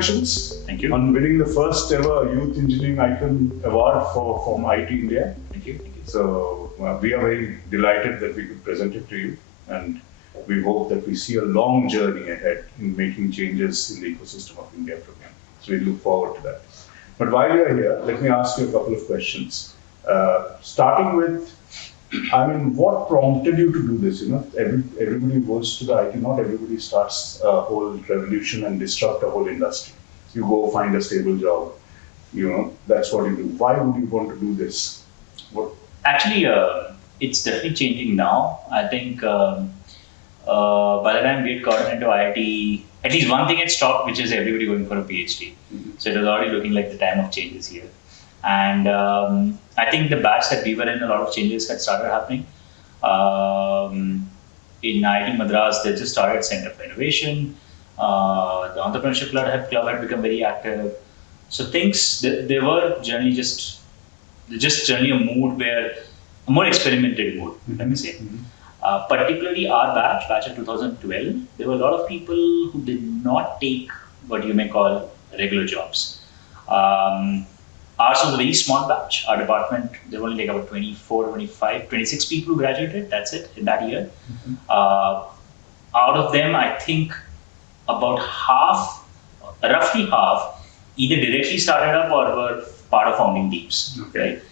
congratulations. Thank you. On winning the first ever Youth Engineering Icon Award from IET India. Thank you. So we are very delighted that we could present it to you, and we hope that we see a long journey ahead in making changes in the ecosystem of India from here. So we look forward to that. But while you are here, let me ask you a couple of questions. Starting with, what prompted you to do this? Everybody goes to the IT, not everybody starts a whole revolution and disrupt a whole industry. You go find a stable job, that's what you do. Why would you want to do this? Actually, it's definitely changing now. I think by the time we had gotten into IIT, at least one thing had stopped, which is everybody going for a PhD. Mm-hmm. So it was already looking like the time of changes here. And I think the batch that we were in, a lot of changes had started happening. In IIT Madras, they just started Center for Innovation. The Entrepreneurship Club had become very active. So things, they were generally just generally a more experimental mood, let me say. Mm-hmm. Particularly our batch of 2012, there were a lot of people who did not take what you may call regular jobs. Ours was a very small batch. Our department, there were only like about 24, 25, 26 people who graduated. That's it in that year. Mm-hmm. Out of them, I think about roughly half, either directly started up or were part of founding teams. Okay. Right?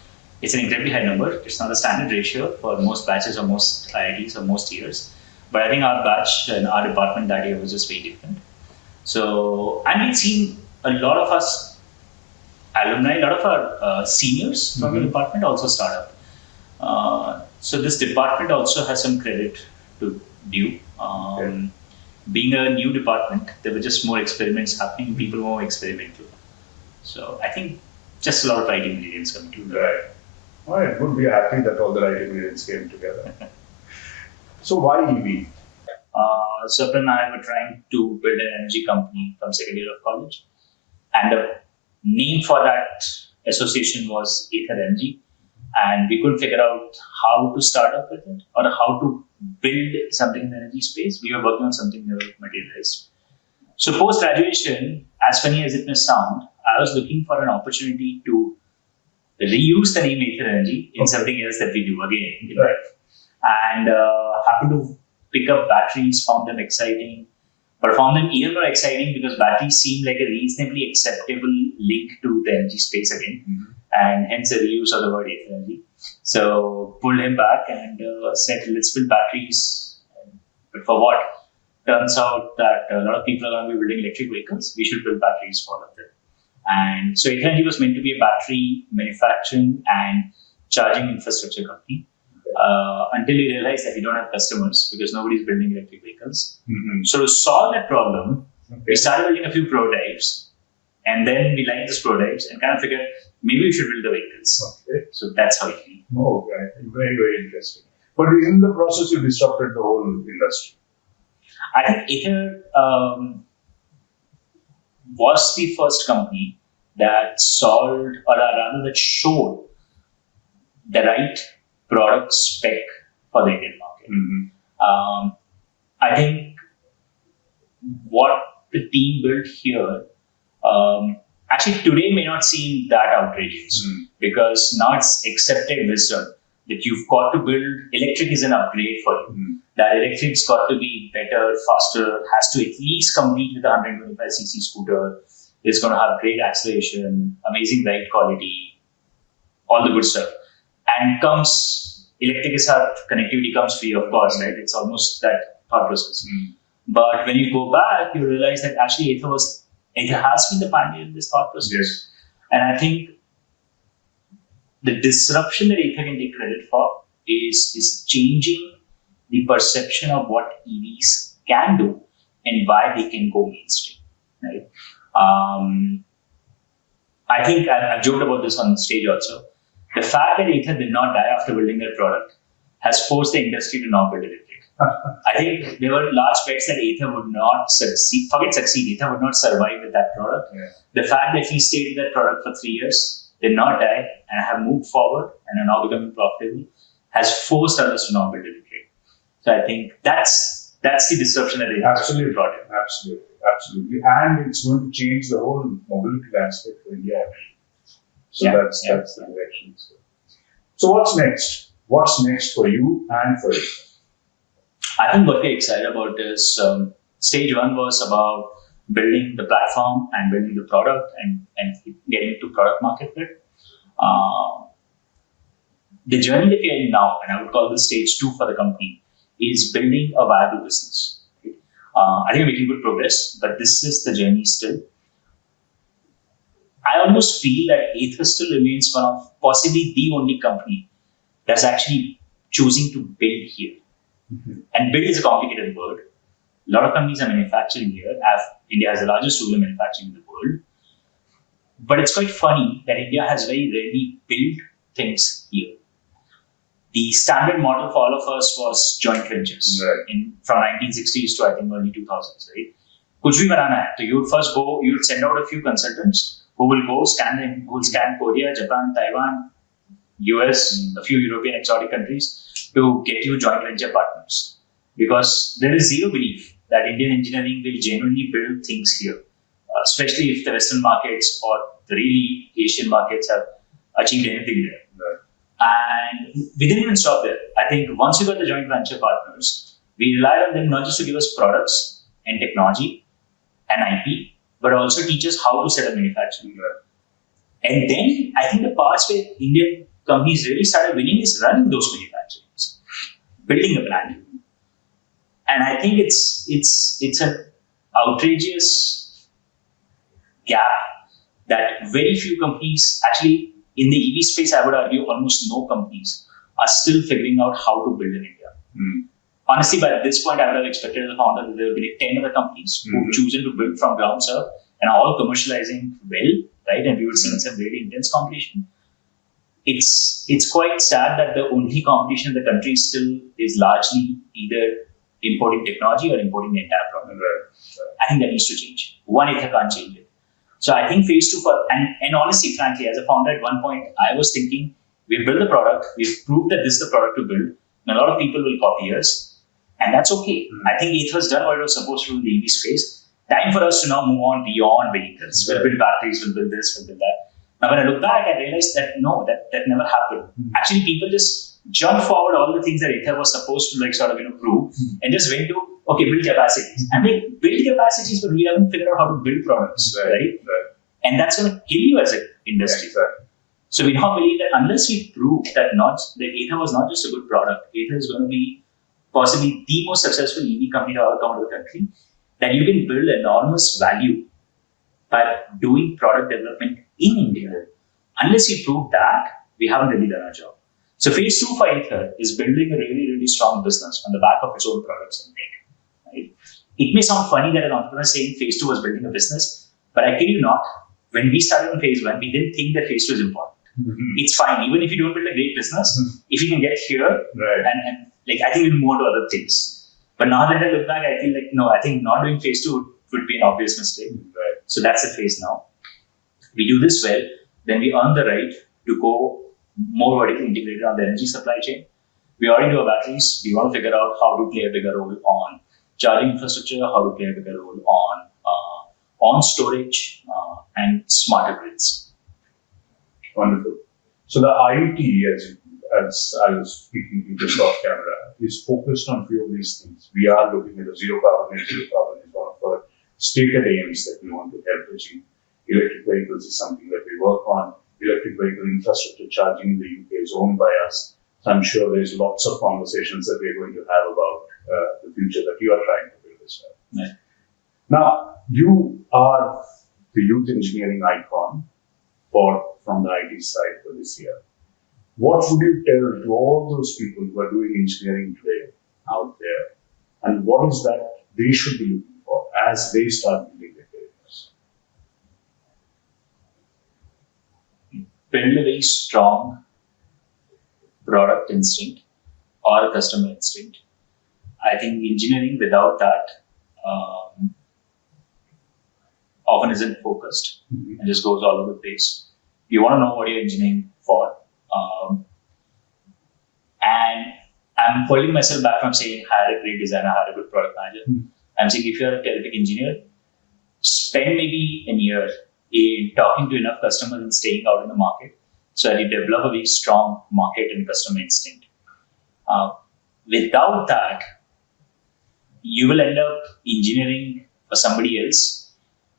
It's an incredibly high number. It's not a standard ratio for most batches or most IITs or most years. But I think our batch and our department that year was just very different. So, and we've seen a lot of us alumni, a lot of our seniors from the department also start up. So this department also has some credit to due. Being a new department, there were just more experiments happening, people were more experimental. So I think just a lot of right ingredients coming together. Right. All right, good. We are happy that all the right ingredients came together. So why EV? So Tarun and I were trying to build an energy company from second year of college. And the name for that association was Ather Energy. And we couldn't figure out how to start up with it or how to build something in the energy space. We were working on something that materialized. So post-graduation, as funny as it may sound, I was looking for an opportunity to reuse the name Ather Energy in something else that we do again in life. And happened to pick up batteries, found them exciting, but found them even more exciting because batteries seemed like a reasonably acceptable link to the energy space again. Mm-hmm. And hence the reuse of the word Ather Energy. So pulled him back and said, let's build batteries. But for what? Turns out that a lot of people are going to be building electric vehicles. We should build batteries for them. And so Ather Energy was meant to be a battery manufacturing and charging infrastructure company until we realized that we don't have customers because nobody's building electric vehicles. Mm-hmm. So to solve that problem, we started building a few prototypes, and then we liked those prototypes and kind of figured maybe we should build the vehicles. Okay. So that's how it came. Oh, right. Very, very interesting. But in the process, you disrupted the whole industry. I think Ather was the first company that solved, or rather that showed the right product spec for the Indian market. Mm-hmm. I think what the team built here actually today may not seem that outrageous because now it's accepted wisdom that you've got to build, electric is an upgrade for you. Mm-hmm. That electric's got to be better, faster, has to at least compete with the 125cc scooter. It's going to have great acceleration, amazing ride quality, all the good stuff. And electric is how connectivity comes free, of course, right? It's almost that thought process. Mm. But when you go back, you realize that actually Ather has been the pioneer in this thought process. Yes. And I think the disruption that Ather can take credit for is changing the perception of what EVs can do and why they can go mainstream, right? I think I've joked about this on stage also. The fact that Ather did not die after building their product has forced the industry to now build electric. I think there were large bets that Ather would not succeed. Ather would not survive with that product. Yeah. The fact that he stayed with that product for 3 years, did not die, and have moved forward and are now becoming profitable, has forced others to now build electric. So I think that's the disruption that Ather absolutely brought in. Absolutely. absolutely. And it's going to change the whole mobility landscape for India. So that's the direction. So what's next? What's next for you and for you? I think what we're excited about is stage one was about building the platform and building the product and getting to product market fit. The journey that we are in now, and I would call this stage two for the company, is building a viable business. I think we're making good progress, but this is the journey still. I almost feel that Ather still remains one of possibly the only company that's actually choosing to build here. Mm-hmm. And build is a complicated word. A lot of companies are manufacturing here. India has the largest rural manufacturing in the world. But it's quite funny that India has very rarely built things here. The standard model for all of us was joint ventures from 1960s to I think early 2000s, right? कुछ भी बनाना है, तो you would first go, you would send out a few consultants who will go who will scan Korea, Japan, Taiwan, US, a few European exotic countries to get you joint venture partners. Because there is zero belief that Indian engineering will genuinely build things here, especially if the Western markets or the really Asian markets have achieved anything there. And we didn't even stop there. I think once we got the joint venture partners, we relied on them not just to give us products and technology and IP, but also teach us how to set up manufacturing. And then I think the parts where Indian companies really started winning is running those manufacturings, building a plant. And I think it's an outrageous gap that very few companies actually. In the EV space, I would argue almost no companies are still figuring out how to build in India. Honestly, by this point, I would have expected as a founder that there would be 10 other companies who've chosen to build from ground up and are all commercializing well, right? And we would see some really intense competition. It's quite sad that the only competition in the country still is largely either importing technology or importing the entire product. I think that needs to change. One Ather can't change it. So I think phase two and honestly, frankly, as a founder at one point, I was thinking, we've built the product, we've proved that this is the product to build, and a lot of people will copy us, and that's okay. I think Ather's done what it was supposed to do in the EV space. Time for us to now move on beyond vehicles. We'll build batteries, we'll build this, we'll build that. Now, when I look back, I realized that no, that never happened. Actually, people just jumped forward all the things that Ather was supposed to prove, and just went to, okay, build capacities. I mean, build capacities, but we haven't figured out how to build products, right? And that's going to kill you as an industry. So we now believe that unless we prove that Ather was not just a good product, Ather is going to be possibly the most successful EV company to ever come to the country, that you can build enormous value by doing product development in India. Unless we prove that, we haven't really done our job. So phase two for Ather is building a really, really strong business on the back of its own products and tech. Right? It may sound funny that an entrepreneur saying phase two was building a business, but I kid you not, when we started on phase one, we didn't think that phase two is important. It's fine, even if you don't build a great business, if you can get here, and I think we'll move on to other things. But now that I look back, I feel like, no, I think not doing phase two would be an obvious mistake. So that's the phase now. We do this well, then we earn the right to go more vertically integrated on the energy supply chain. We already do our batteries. We want to figure out how to play a bigger role on charging infrastructure, how to play a bigger role on storage and smarter grids. Wonderful. So the IET, as I was speaking in this off camera, is focused on a few of these things. We are looking at a zero carbon, net zero carbon is one of our stated aims that we want to help achieve. Electric vehicles is something that we work on. Electric vehicle infrastructure charging in the UK is owned by us. So I'm sure there's lots of conversations that we're going to have about the future that you are trying to build as well. Right. Now, you are the youth engineering icon from the IT side for this year. What would you tell to all those people who are doing engineering today out there, and what is that they should be looking for as they start building their careers? Build a very strong product instinct or customer instinct. I think engineering without that often isn't focused and just goes all over the place. You want to know what you're engineering for. And I'm pulling myself back from saying hire a great designer, hire a good product manager. I'm saying if you're a terrific engineer, spend maybe a year in talking to enough customers and staying out in the market so that you develop a very strong market and customer instinct. Without that, you will end up engineering for somebody else,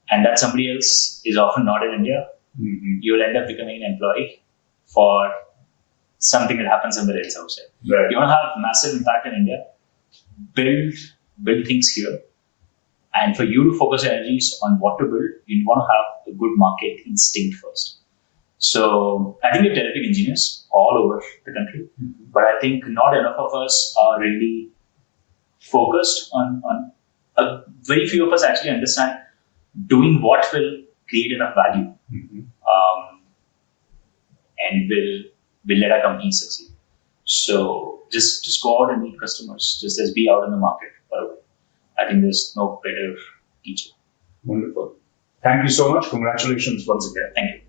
and that somebody else is often not in India. Mm-hmm. You will end up becoming an employee for something that happens somewhere else outside. Right. You want to have massive impact in India, build things here. And for you to focus your energies on what to build, you want to have a good market instinct first. So I think we're terrific engineers all over the country, but I think not enough of us are really focused on very few of us actually understand doing what will create enough value and will let our company succeed. So just go out and meet customers, just be out in the market for a while. I think there's no better teacher. Wonderful. Thank you so much. Congratulations once again. Thank you.